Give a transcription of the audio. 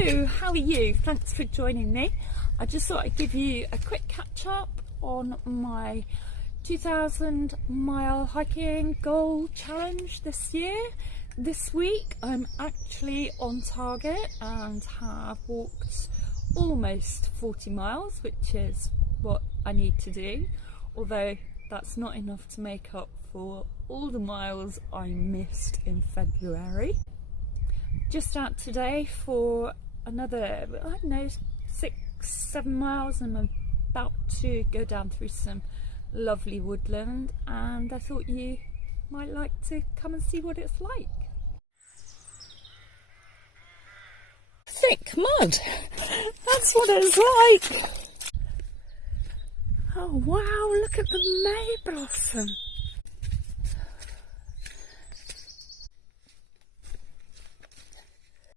Hello, how are you? Thanks for joining me. I just thought I'd give you a quick catch up on my 2,000 mile hiking goal challenge this year. This week I'm actually on target and have walked almost 40 miles, which is what I need to do, although that's not enough to make up for all the miles I missed in February. Just out today for another, I don't know, 6-7 miles, and I'm about to go down through some lovely woodland, and I thought you might like to come and see what it's like. Thick mud, that's what it's like. Oh wow, look at the May blossom.